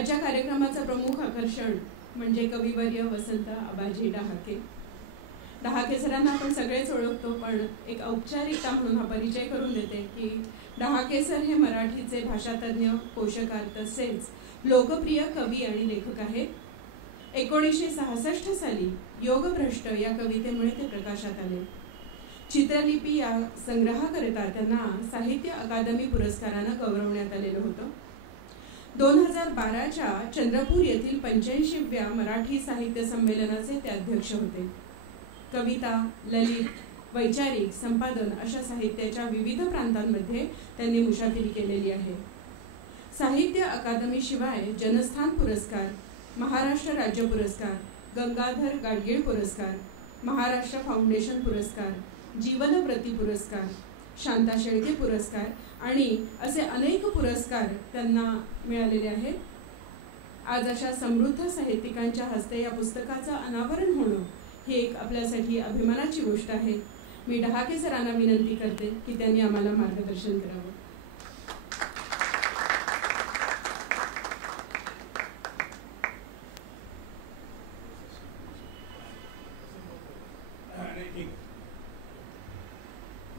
आजच्या कार्यक्रमाचं प्रमुख आकर्षण म्हणजे कविवर्य वसंत आबाजी डहाके. डहाके सरांना आपण सगळेच ओळखतो, पण एक औपचारिकता म्हणून हा परिचय करून देते की डहाके सर हे मराठीचे भाषातज्ञ, पोषकार तसेच लोकप्रिय कवी आणि लेखक आहेत. 1966 साली योगभ्रष्ट या कवितेमुळे ते प्रकाशात आले. चित्रलिपी या संग्रहाकरिता त्यांना साहित्य अकादमी पुरस्कारानं गौरवण्यात आलेलं होतं. 2012च्या चंद्रपूर येथील 85व्या मराठी साहित्य संमेलनाचे ते अध्यक्ष होते. कविता, ललित, वैचारिक, संपादन अशा साहित्याच्या विविध प्रांतांमध्ये त्यांनी मुसाफिरी केलेली आहे. साहित्य अकादमीशिवाय जनस्थान पुरस्कार, महाराष्ट्र राज्य पुरस्कार, गंगाधर गाडगीळ पुरस्कार, महाराष्ट्र फाउंडेशन पुरस्कार, जीवनप्रती पुरस्कार, शांता शेळके पुरस्कार आणि असे अनेक पुरस्कार त्यांना मिळालेले आहेत. आज अशा समृद्ध साहित्यिकांच्या हस्ते या पुस्तकाचं अनावरण होणं ही एक आपल्यासाठी अभिमानाची गोष्ट आहे. मी डहाके सरांना विनंती करते की त्यांनी आम्हाला मार्गदर्शन करावं.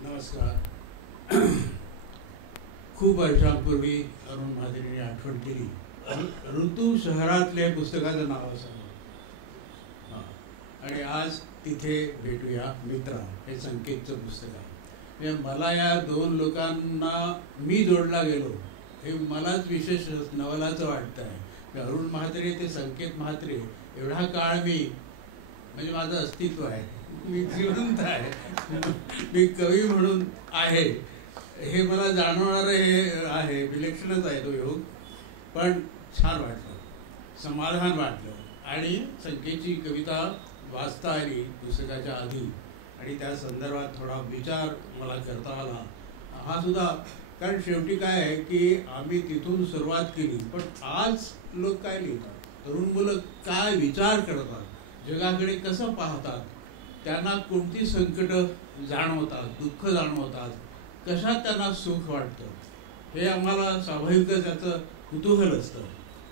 नमस्कार. खूप वर्षांपूर्वी अरुण म्हात्रेंनी आठवण केली. ऋतू शहरातले पुस्तकाचं नाव असं आणि आज तिथे भेटूया मित्रा हे संकेतचं पुस्तक आहे. म्हणजे मला या दोन लोकांना मी जोडला गेलो हे मलाच विशेष नवलाचं वाटतं आहे. अरुण म्हात्रे ते संकेत म्हात्रे एवढा काळ मी म्हणजे माझं अस्तित्व आहे, मी जिवंत आहे, मी कवी म्हणून आहे हे मला जाणवणारं हे आहे. विलक्षणच आहे तो योग. पण छान वाटलं, समाधान वाटलं आणि संकेतची कविता वाचता आली पुस्तकाच्या आधी आणि त्या संदर्भात थोडा विचार मला करता आला हा सुद्धा. कारण शेवटी काय आहे की आम्ही तिथून सुरुवात केली, पण आज लोक काय लिहितात, तरुण मुलं काय विचार करतात, जगाकडे कसं पाहतात, त्यांना कोणती संकटं जाणवतात, दुःख जाणवतात, कशात त्यांना सुख वाटतं, हे आम्हाला स्वाभाविकच त्याचं कुतूहल असतं.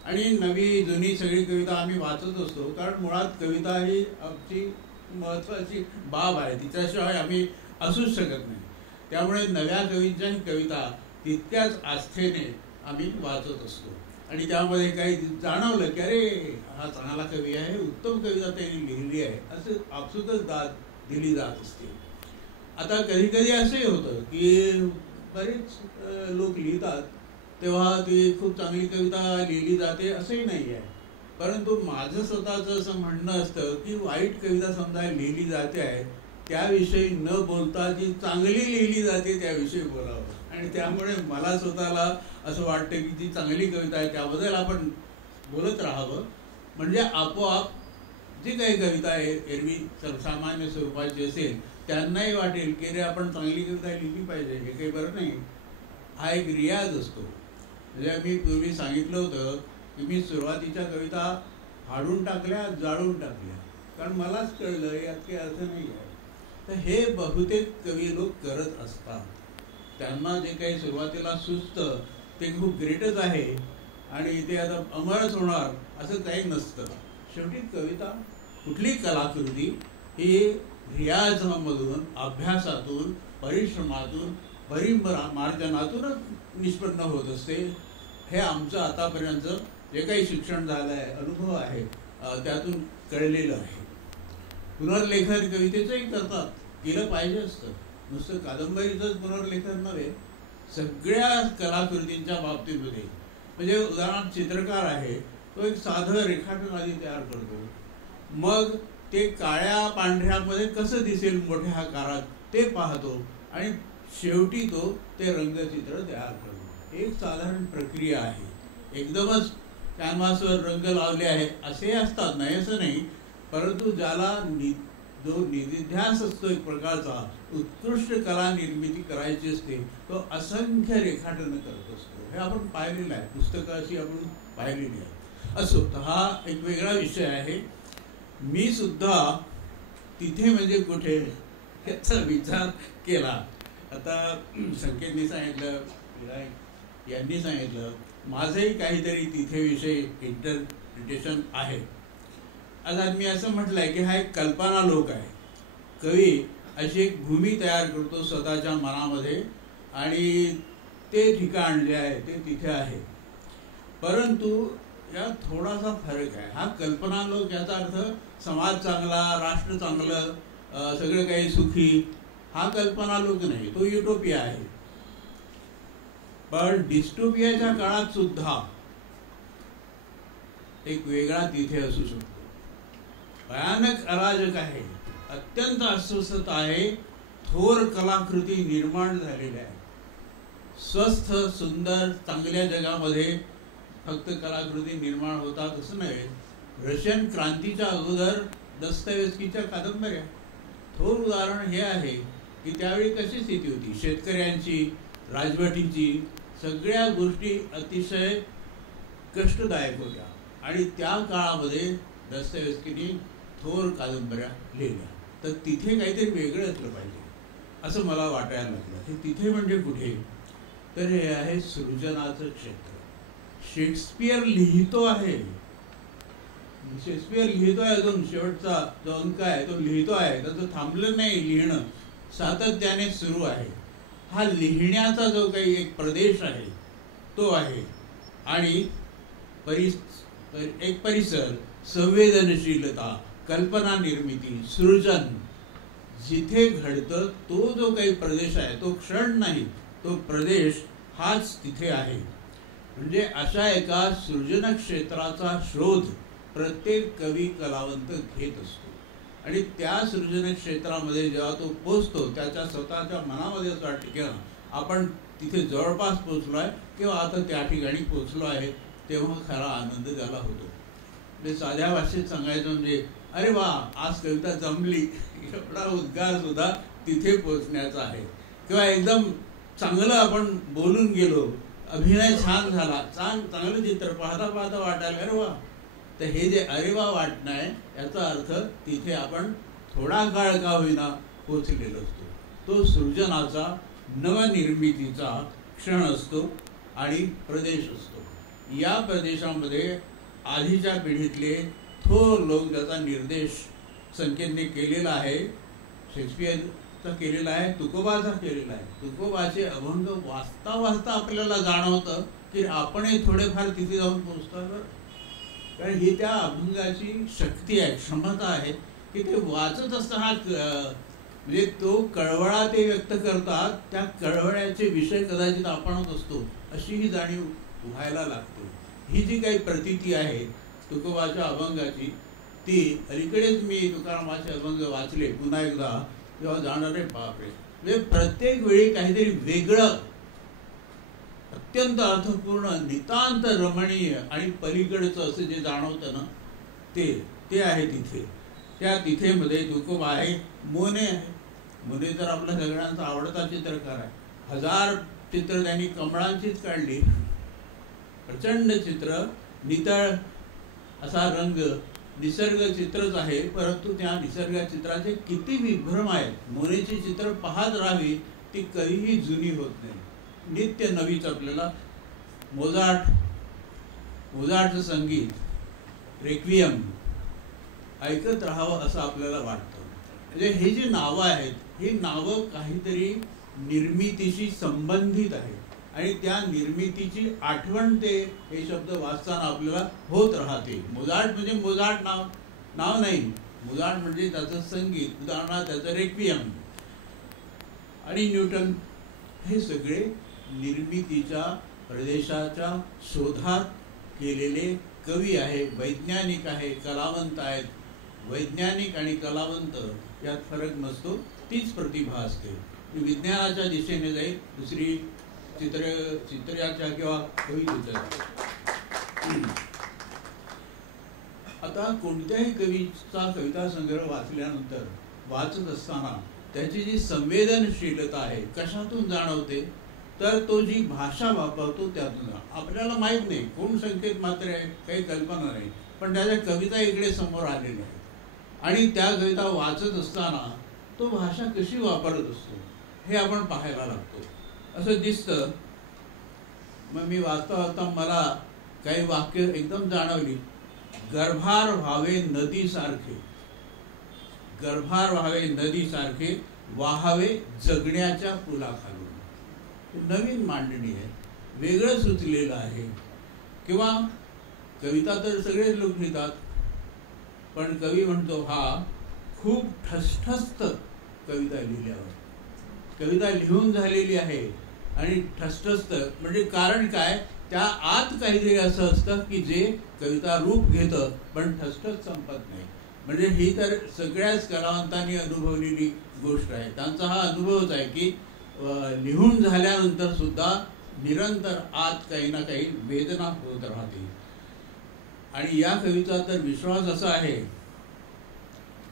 आणि नवी जुनी सगळी कविता आम्ही वाचत असतो, कारण मुळात कविता ही आमची महत्त्वाची बाब आहे, तिच्याशिवाय आम्ही असूच शकत नाही. त्यामुळे नव्या कवींच्याही कविता तितक्याच आस्थेने आम्ही वाचत असतो आणि त्यामध्ये काही जाणवलं की अरे हा चांगला कवी आहे, उत्तम कविता त्यांनी लिहिली आहे, असं आपसुकच दाद दिली जात असते. आता कधी कधी असंही होतं की बरेच लोक लिहितात तेव्हा ती खूप चांगली कविता लिहिली जाते असंही नाही आहे. परंतु माझं स्वतःचं असं म्हणणं असतं की वाईट कविता समजा लिहिली जाते आहे त्याविषयी न बोलता जी चांगली लिहिली जाते त्याविषयी बोलावं. आणि त्यामुळे मला स्वतःला असं वाटतं की जी चांगली कविता आहे त्याबद्दल आपण बोलत राहावं. म्हणजे आपोआप जी काही कविता आहे एरवी सर्वसामान्य स्वरूपाची असेल त्यांनाही वाटेल की रे आपण चांगली कविता लिहिली पाहिजे, हे काही बरं नाही. हा एक रियाज असतो. म्हणजे मी पूर्वी सांगितलं होतं की मी सुरुवातीच्या कविता फाडून टाकल्या, जाळून टाकल्या, कारण मलाच कळलं यात काही अर्थ नाही आहे. तर हे बहुतेक कवी लोक करत असतात. त्यांना जे काही सुरुवातीला सुचतं ते खूप ग्रेटच आहे आणि ते आता अमरच होणार असं काही नसतं. शेवटी कविता कुठली कलाकृती ही रियाजामधून, अभ्यासातून, परिश्रमातून, परिमार्जनातूनच निष्पन्न होत असते. हे आमचं आतापर्यंत जे काही शिक्षण झालं आहे, अनुभव आहे, त्यातून कळलेलं आहे. पुनर्लेखन कवितेचंही करतात, केलं पाहिजे असतं. नुसतं कादंबरीचंच पुनर्लेखन नव्हे, सगळ्या कलाकृतींच्या बाबतीमध्ये. म्हणजे उदाहरणार्थ चित्रकार आहे, तो एक साधं रेखाटन आधी तयार करतो, मग ते काळ्या पांढऱ्यामध्ये कसं दिसेल मोठ्या आकारात ते पाहतो आणि शेवटी तो ते रंगचित्र तयार करतो. एक साधारण प्रक्रिया आहे. एकदमच कॅनव्हासवर रंग लावले आहे असे असतात, नाही असं नाही, परंतु ज्याला जो निधिध्यास असतो एक प्रकारचा, उत्कृष्ट कला निर्मिती करायची असते, तो असंख्य रेखाटन करत असतो. हे आपण पाहिलेलं आहे, पुस्तकं अशी आपण पाहिलेली आहे. असो, तर हा एक वेगळा विषय आहे. मी सुद्धा तिथे म्हणजे कुठे याचा विचार केला. आता संकेतनी सांगितलं, यांनी सांगितलं माझंही काहीतरी तिथे विषयी इंटरप्रिटेशन आहे. आता मी असं म्हटलंय की हा एक कल्पना लोक आहे. कवी अशी एक भूमी तयार करतो स्वतःच्या मनामध्ये आणि ते ठिकाण जे आहे ते तिथे आहे. परंतु यात थोडासा फरक आहे. हा कल्पना लोक याचा अर्थ समाज चांगला, राष्ट्र चांगलं, सगळं काही सुखी, हा कल्पना लोक नाही, तो युटोपिया आहे. पण डिस्टोपियाच्या काळात सुद्धा एक वेगळा तिथे असू शकतो. भयानक अराजक आहे, अत्यंत अस्वस्थता आहे, थोर कलाकृती निर्माण झालेल्या आहे. स्वस्थ सुंदर चांगल्या जगामध्ये फक्त कलाकृती निर्माण होतात असं नाही. रशियन क्रांतीच्या अगोदर दस्तयेव्स्कीच्या कादंबऱ्या, थोर उदाहरण हे आहे की त्यावेळी कशी स्थिती होती. शेतकऱ्यांची, राजवटीची, सगळ्या गोष्टी अतिशय कष्टदायक होत्या आणि त्या काळामध्ये दस्तयेव्स्कीने थोर कादंबऱ्या लिहिल्या. तर तिथे काहीतरी वेगळं असलं पाहिजे असं मला वाटायला लागलं. हे तिथे म्हणजे कुठे, तर हे आहे सृजनाचं क्षेत्र. शेक्सपियर लिहितो आहे, शेक्सपियर लिहितोय, अजून शेवटचा जो अंक आहे तो लिहितो आहे, त्याचं थांबलं नाही लिहिणं, सातत्याने सुरू आहे. हा लिहिण्याचा जो काही एक प्रदेश आहे तो आहे आणि एक परिसर, संवेदनशीलता, कल्पना निर्मिती, सृजन जिथे घडतं तो जो काही प्रदेश आहे, तो क्षण नाही, तो प्रदेश हाच तिथे आहे. म्हणजे अशा एका सृजन क्षेत्राचा शोध प्रत्येक कवी कलावंत घेत असतो आणि त्या सृजन क्षेत्रामध्ये जेव्हा तो पोचतो त्याच्या स्वतःच्या मनामध्ये असं वाटतं की आपण तिथे जवळपास पोचलोय किंवा आता त्या ठिकाणी पोचलो आहे, तेव्हा खरा आनंद त्याला होतो. म्हणजे साध्या भाषेत सांगायचं म्हणजे अरे वा, आज कविता जमली, एवढा उद्गार सुद्धा तिथे पोचण्याचा आहे. किंवा एकदम चांगलं आपण बोलून गेलो, अभिनय छान झाला, चांगलं चित्र पाहता पाहता वाटायला अरे वा. तर हे जे अरे वा वाटणं आहे याचा अर्थ तिथे आपण थोडा काळ का होईना पोचलेलो असतो. तो सृजनाचा, नवनिर्मितीचा क्षण असतो आणि प्रदेश असतो. या प्रदेशामध्ये आधीच्या पिढीतले थोर लोक ज्याचा निर्देश संकेतने केलेला आहे, शेक्सपियरचा केलेला आहे, तुकोबाचा केलेला आहे. तुकोबाचे अभंग वाचता वाचता आपल्याला जाणवतं की आपणही थोडेफार तिथे जाऊन पोचतो. कारण ही त्या अभंगाची शक्ती आहे, क्षमता आहे की ते वाचत असताना म्हणजे तो कळवळा ते व्यक्त करतात, त्या कळवळ्याचे विषय कदाचित आपणच असतो अशी ही जाणीव व्हायला लागते. ही जी काही प्रतीती आहे तुकोबाच्या अभंगाची, ती अलीकडेच मी तुकारामाचे अभंग वाचले पुन्हा एकदा, जेव्हा जाणारे बापरे, म्हणजे प्रत्येक वेळी काहीतरी वेगळं, अत्यंत अर्थपूर्ण, नितांत रमणीय आणि पलीकडचं असं जे जाणवतं ना, ते आहे तिथे. त्या तिथे मध्ये तुकोबा आहे, मोने आहे. मोने तर आपल्या सगळ्यांचा आवडता चित्रकार आहे. 1000 चित्र त्यांनी कमळांचीच काढली, प्रचंड चित्र, नितळ असा रंग, निसर्ग चित्रच आहे. परंतु त्या निसर्ग चित्राचे किती विभ्रम आहेत. मोनेची चित्र पाहत राहावी, ती कधीही जुनी होत नाही, नित्य नवीच. आपल्याला मोझार्टचं संगीत, रेक्वियम ऐकत राहावं असं आपल्याला वाटतं. म्हणजे हे जी नावं आहेत, ही नावं काहीतरी निर्मितीशी संबंधित आहेत आणि त्या निर्मितीची आठवण ते हे शब्द वाचताना आपल्याला होत राहते. मोझार्ट म्हणजे मोझार्ट नाव नाही, मोझार्ट म्हणजे त्याचं संगीत, उदाहरणार्थ त्याचं रेक्वियम आणि न्यूटन, हे सगळे निर्मितीच्या प्रदेशाच्या शोधात केलेले कवी आहे, वैज्ञानिक आहे, कलावंत आहेत. वैज्ञानिक आणि कलावंत यात फरक नसतो, तीच प्रतिभा असते. विज्ञानाच्या दिशेने जाईल, दुसरी चित्राच्या किंवा कवितेच्या. आता कोणत्याही कवीचा कविता संग्रह वाचल्यानंतर, वाचत असताना त्याची जी संवेदनशीलता आहे कशातून जाणवते, तर तो जी भाषा वापरतो त्यातून. आपल्याला माहीत नाही कोण संकेत मात्र आहे, काही कल्पना नाही, पण त्याच्या कविता इकडे समोर आलेल्या आहेत आणि त्या कविता वाचत असताना तो भाषा कशी वापरत असतो हे आपण पाहायला लागतो. असं दिसतं मग मी वाचता वाचता मला काही वाक्य एकदम जाणवली. गर्भार व्हावे नदीसारखे, गर्भार व्हावे नदीसारखे, वाहावे जगण्याच्या पुलाखालून. नवीन मांडणी आहे, वेगळं सुचलेलं आहे. किंवा कविता तर सगळेच लोक लिहितात, पण कवी म्हणतो हा खूप ठसठसत कविता लिहिल्यावर. कविता लिहून झालेली आहे आणि ठसठसत म्हणजे कारण काय, त्या आत काहीतरी असं असतं की जे कविता रूप घेतं पण ठसठस संपत नाही. म्हणजे ही तर सगळ्याच कलावंतांनी अनुभवलेली गोष्ट आहे. त्यांचा हा अनुभवच आहे की लिहून झाल्यानंतर सुद्धा निरंतर आत काही ना काही वेदना होत राहते. आणि या कविता तर विश्वास असा आहे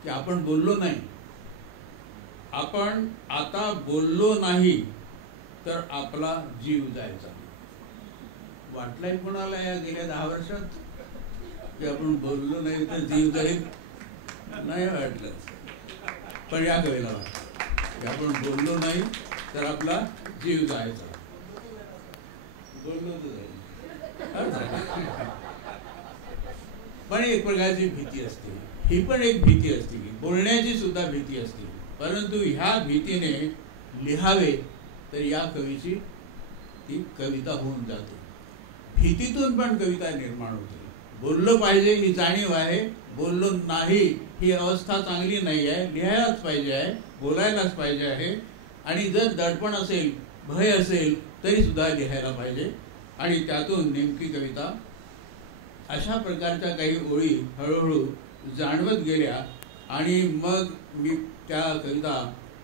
की आपण बोललो नाही, आपण आता बोललो नाही तर आपला जीव जायचा. वाटलंय कोणाला या गेल्या 10 वर्षात की आपण बोललो नाही तर जीव जाईल? नाही वाटलं. पण या कविला वाटलं की आपण बोललो नाही तर आपला जीव जायचा. बोललो तर जाईल. पण एक प्रकारची भीती असते, ही पण एक भीती असते, बोलण्याची सुद्धा भीती असते. परंतु ह्या भीतीने लिहावे तर या कवीची ती कविता होऊन जाते. भीतीतून पण कविता निर्माण होते. बोललं पाहिजे ही जाणीव आहे, बोललो नाही ही अवस्था चांगली नाही आहे, लिहायलाच पाहिजे आहे, बोलायलाच पाहिजे आहे. आणि जर दडपण असेल, भय असेल तरी सुद्धा लिहायला पाहिजे. आणि त्यातून नेमकी कविता अशा प्रकारच्या काही ओळी हळूहळू जाणवत गेल्या. आणि मग मी त्या कविता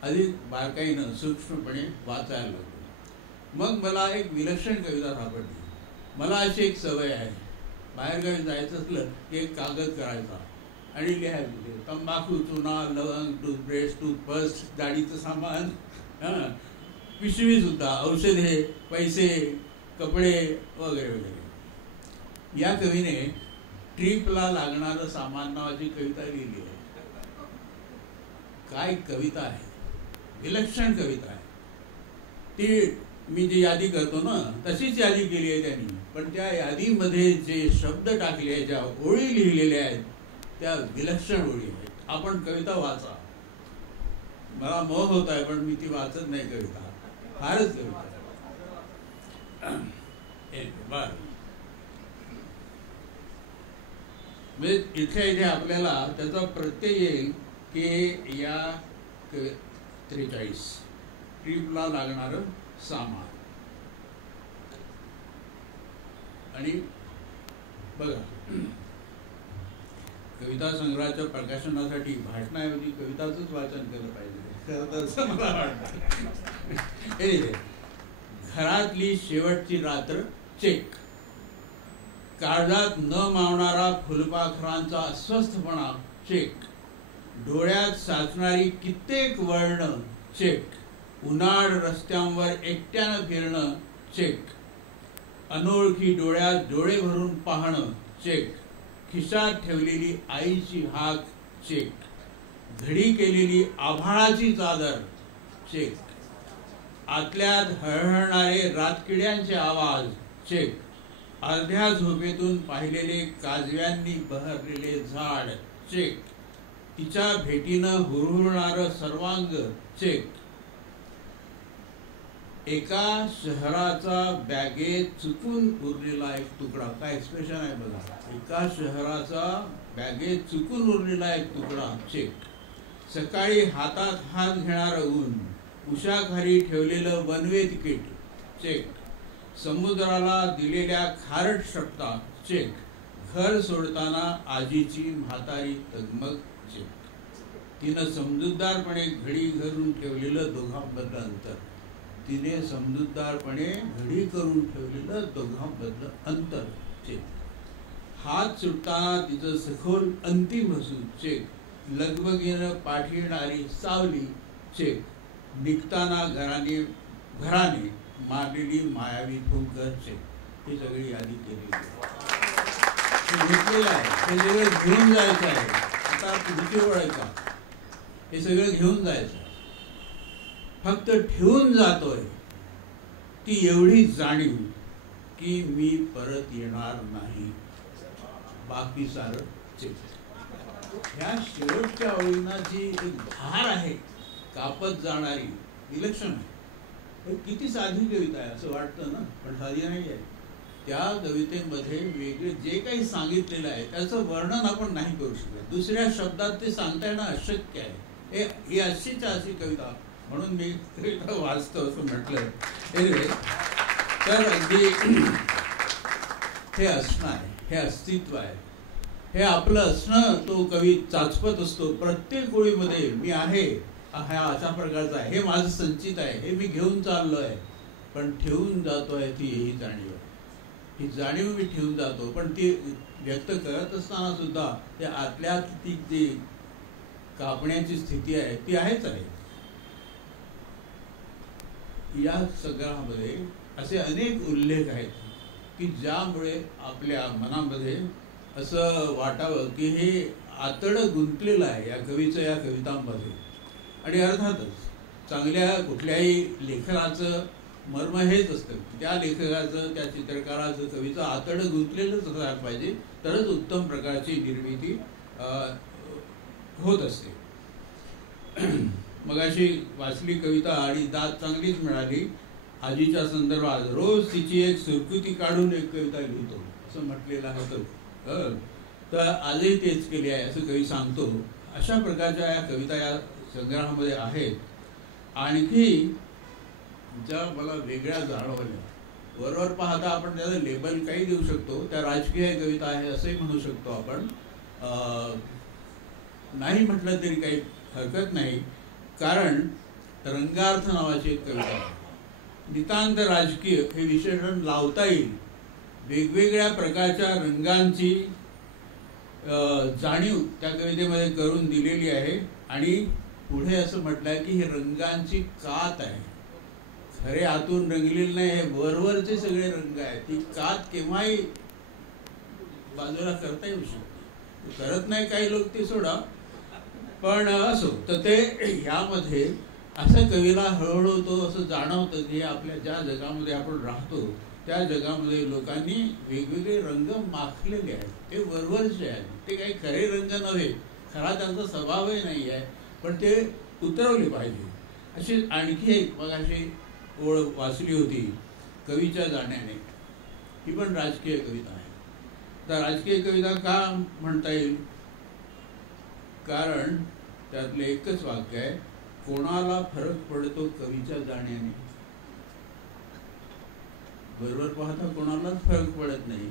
अधिक बारकाईनं सूक्ष्मपणे वाचायला लागलो. मग मला एक विलक्षण कविता सापडली. मला अशी एक सवय आहे, बाहेरगावी जायचं असलं की एक कागद करायचा आणि लिहायचं. तंबाखू, चुना, लवंग, टूथब्रश, टूथपेस्ट, दाढीचं सामान, पिशवी सुद्धा, औषधे, पैसे, कपडे वगैरे वगैरे. या कवीने ट्रिपला लागणारं सामान नावाची कविता लिहिली आहे. काय कविता आहे, विलक्षण कविता आहे. ती मी जी यादी करतो ना तशीच यादी केली आहे त्यांनी. पण त्या यादीमध्ये जे शब्द टाकले, ज्या ओळी लिहिलेल्या आहेत त्या विलक्षण ओळी आहेत. आपण कविता वाचा. मला मोह होत आहे पण मी ती वाचत नाही कविता, फारच कविता. म्हणजे इथे आपल्याला त्याचा प्रत्यय येईल की या 43 ट्रिपला लागणारं सामान. आणि बघा, कविता संग्रहाच्या प्रकाशनासाठी भाषणाऐवजी कविताचंच वाचन केलं पाहिजे असं मला वाटतं. घरातली शेवटची रात्र चेक, काळजात न मावणारा फुलपाखरांचा अस्वस्थपणा चेक, डोळ्यात साचणारी कित्येक वर्ण चेक, उन्हाळ रस्त्यांवर एकट्यानं फिरणं चेक, अनोळखी डोळ्यात डोळे भरून पाहणं चेक, खिशात ठेवलेली आईची हाक चेक, घडी केलेली आभाळाची चादर चेक, आतल्यात हळहळणारे रातकिड्यांचे आवाज चेक, अर्ध्या झोपेतून पाहिलेले काजव्यांनी बहरलेले झाड चेक, तिच्या भेटीनं हुरहुरणारं सर्वांग चेक, एका शहराचा बॅगेत चुकून उरलेला एक तुकडा. काय एक्सप्रेशन आहे बघा, एका शहराचा बॅगेत चुकून उरलेला एक तुकडा चेक, सकाळी हातात हात घेणारं ऊन, उशाखाली ठेवलेलं वनवे तिकीट चेक, समुद्राला दिलेल्या खारट शब्दा चेक, घर सोडताना आजीची म्हातारी तगमग चेक, तिनं समजूतदारपणे घडी घरून ठेवलेलं दोघांमधलं अंतर, तिने समजूतदारपणे घडी करून ठेवलेलं दोघांमधलं अंतर चेक, हात सुटताना तिचं सखोल अंतिम हसू चेक, लगबगीनं पाठीणारी सावली चेक, निघताना घराने मारलेली मायावी फुंकर चेक. ही सगळी यादी केली घेतलेलं आहे. हे सगळं घेऊन जायचं आहे. आता पुढची ओळखा, हे सगळं घेऊन जायचं आहे. फक्त ठेवून जातोय ती एवढी जाणीव की मी परत येणार नाही, बाकी सारं चेक. ह्या शेवटच्या ओळींना जी एक धार आहे कापत जाणारी, विलक्षण आहे. हे किती साधी कविता आहे असं वाटतं ना, पण साधी नाही आहे. त्या कवितेमध्ये वेगळे जे काही सांगितलेलं आहे त्याचं वर्णन आपण नाही करू शकत. दुसऱ्या शब्दात ते सांगता येणं अशक्य आहे. ही अशीच्या अशी कविता, म्हणून मी कविता वाचतो असं म्हटलं. एनिवे, तर अगदी हे असणं आहे, हे अस्तित्व आहे, हे आपलं असणं तो कवी चाचपत असतो. प्रत्येक ओळीमध्ये मी आहे, हा अशा प्रकारचा आहे, हे माझं संचित आहे, हे मी घेऊन चाललो आहे, पण ठेवून जातो आहे ती ही जाणीव आहे. ही जाणीव मी ठेवून जातो, पण ती व्यक्त करत असताना सुद्धा त्या आतल्या ती जी कापण्याची स्थिती आहे ती आहेच आहे. या संग्रहामध्ये असे अनेक उल्लेख आहेत की ज्यामुळे आपल्या मनामध्ये असं वाटावं की हे आतडं गुंतलेलं आहे या कवीचं, या कवितांमध्ये. आणि अर्थातच चांगल्या कुठल्याही लेखनाचं मर्म हेच असतं, त्या लेखकाचं, त्या चित्रकाराचं, कवीचं आतडं गुंतलेलंच असायला पाहिजे, तरच उत्तम प्रकारची निर्मिती होत असते. मगाशी वाचली कविता आणि दाद चांगलीच मिळाली. आजीच्या संदर्भात रोज तिची एक सुरकुती काढून एक कविता लिहितो असं म्हटलेलं होतं. तर आजही तेच केले आहे असं कवी सांगतो. अशा प्रकारच्या या कविता या संग्रहामध्ये आहेत. आणखी ज्या मला वेगळ्या जाणवल्या, वरवर पाहता आपण त्याचं लेबल काही देऊ शकतो, त्या राजकीय कविता आहे असंही म्हणू शकतो आपण. नाही म्हटलं तरी काही हरकत नाही, कारण रंगार्थ नावाची एक कविता आहे. नितांत राजकीय हे विशेषण लावता येईल. वेगवेगळ्या प्रकारच्या रंगांची जाणीव त्या कवितेमध्ये करून दिलेली आहे. आणि पुढे असं म्हटलंय की ही रंगांची कात आहे. खरे आतून रंगलेलं नाही, हे वरवरचे सगळे रंग आहेत. ती कात केव्हाही बाजूला करता येऊ शकते. करत नाही काही लोक, ते सोडा, पण असो. तर ते ह्यामध्ये असं कवीला हळूहळू तो असं जाणवतं की आपल्या ज्या जगामध्ये आपण राहतो त्या जगामध्ये लोकांनी वेगवेगळे रंग माखलेले आहेत. ते वरवरचे आहेत, ते काही खरे रंग नव्हे, खरा त्यांचा स्वभावही नाही आहे, पण ते उतरवले पाहिजे. अशी आणखी एक मगाशी ओळ वाचली होती, कवीच्या जाण्याने. ही पण राजकीय कविता आहे. तर राजकीय कविता का म्हणता येईल? कारण त्यातले एकच वाक्य आहे, कोणाला फरक पडतो कवीच्या जाण्याने. बरोबर पाहता कोणालाच फरक पडत नाही,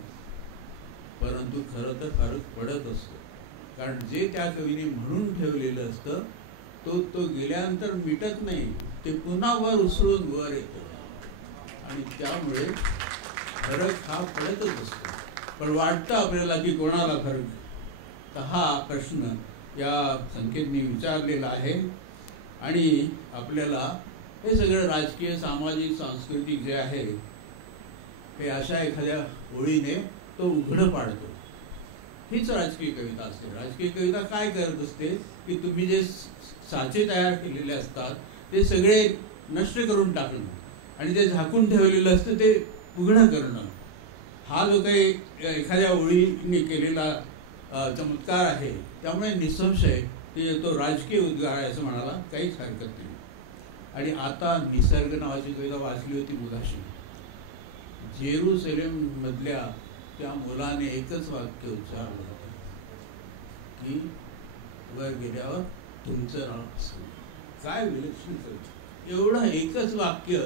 परंतु खरं तर फरक पडत असतो. कारण जे त्या कवीने म्हणून ठेवलेलं असतं तो गेल्यानंतर मिटत नाही, ते पुन्हा वर उसळून वर येतो. आणि त्यामुळे फरक हा पडतच असतो. पण वाटतं आपल्याला की कोणाला फरक, तर हा प्रश्न या संख्येने विचारलेला आहे. आणि आपल्याला हे सगळं राजकीय, सामाजिक, सांस्कृतिक जे आहे हे अशा एखाद्या ओळीने तो उघडं पाडतो. हीच राजकीय कविता असते. राजकीय कविता काय करत असते की तुम्ही जे साचे तयार केलेले असतात ते सगळे नष्ट करून टाकणं आणि ते झाकून ठेवलेलं असतं ते उघडं करणं. हा जो काही एखाद्या ओळीने केलेला चमत्कार आहे, त्यामुळे निसंशय तो राजकीय उद्गार आहे असं म्हणायला काहीच हरकत नाही. आणि आता निसर्ग नावाची कविता वाचली होती मगाशी. जेरुसलेम मधल्या त्या मुलाने एकच वाक्य उच्चारलं होतं की वर गेल्यावर तुमचं नाव असं. काय विलक्षण कविता! एवढं एकच वाक्य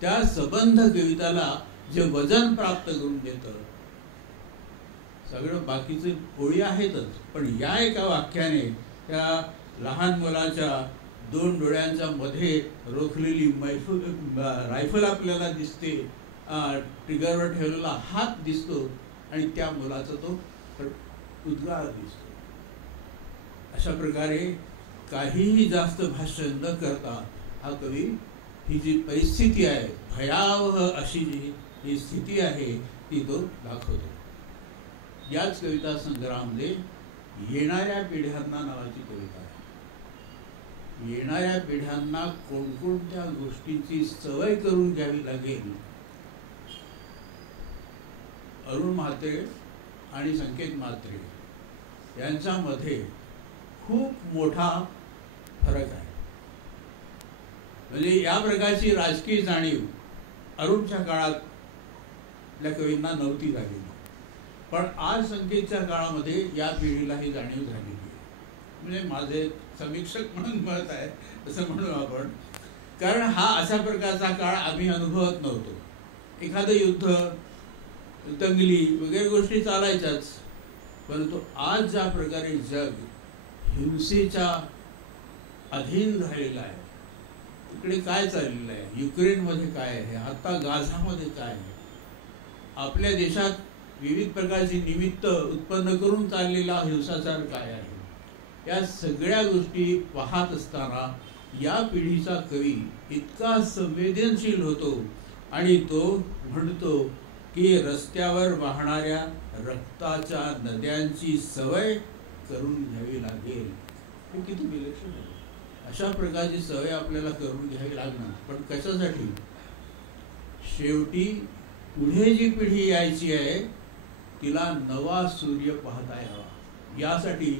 त्या सबंध कविताला जे वजन प्राप्त करून देतं. सगळं बाकीचे ओळी आहेतच, पण या एका वाक्याने त्या लहान मुलाच्या दोन डोळ्यांच्या मध्ये रोखलेली रायफल आपल्याला दिसते, ट्रिगरवर ठेवलेला हात दिसतो आणि त्या मुलाचा तो उद्गार दिसतो. अशा प्रकारे काहीही जास्त भाष्य न करता हा कवी ही जी परिस्थिती आहे, भयावह अशी जी ही स्थिती आहे ती तो दाखवतो. याच कविता संग्रहामध्ये येणाऱ्या पिढ्यांना नावाची कविता आहे. येणाऱ्या पिढ्यांना कोणकोणत्या गोष्टींची सवय करून घ्यावी लागेल अरुण म्हात्रे आणि संकेत म्हात्रे यांच्यामध्ये खूप मोठा फरक आहे. म्हणजे या प्रकारची राजकीय जाणीव अरुणच्या काळातल्या कवींना नव्हती झालेली, पण आज संकेतच्या काळामध्ये या पिढीला ही जाणीव झालेली आहे. म्हणजे माझे समीक्षक म्हणून मत आहे असं म्हणू आपण, कारण हा अशा प्रकारचा काळ आम्ही अनुभवत नव्हतो. एखादं युद्ध, दंगली वगैरे गोष्टी चालायच्याच, परंतु आज ज्या प्रकारे जग हिंसेच्या अधीन झालेलं आहे, तिकडे काय चाललेलं आहे, युक्रेनमध्ये काय आहे, आता गाझामध्ये काय आहे, आपल्या देशात विविध प्रकारची निमित्त उत्पन्न करून चाललेला हिंसाचार काय आहे, या सगळ्या गोष्टी पाहत असताना या पिढीचा कवी इतका संवेदनशील होतो आणि तो म्हणतो की रस्त्यावर वाहणाऱ्या रक्ताच्या नद्यांची सवय करून घ्यावी लागेल. हे किती विलक्षण आहे. अशा प्रकारची सवय आपल्याला करून घ्यावी लागणार, पण कशासाठी? शेवटी पुढे जी पिढी यायची आहे तिला नवा सूर्य पाहता यावा, यासाठी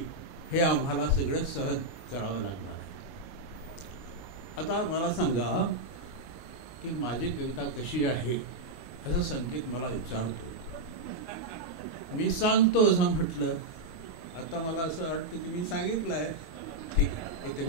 हे आम्हाला सगळं सहन करावं लागणार आहे. आता मला सांगा की माझी कविता कशी आहे असं संकेत मला विचारतो. मी सांगतो असं म्हटलं. आता मला असं वाटतं की मी सांगितलं आहे. ठीक आहे, इथे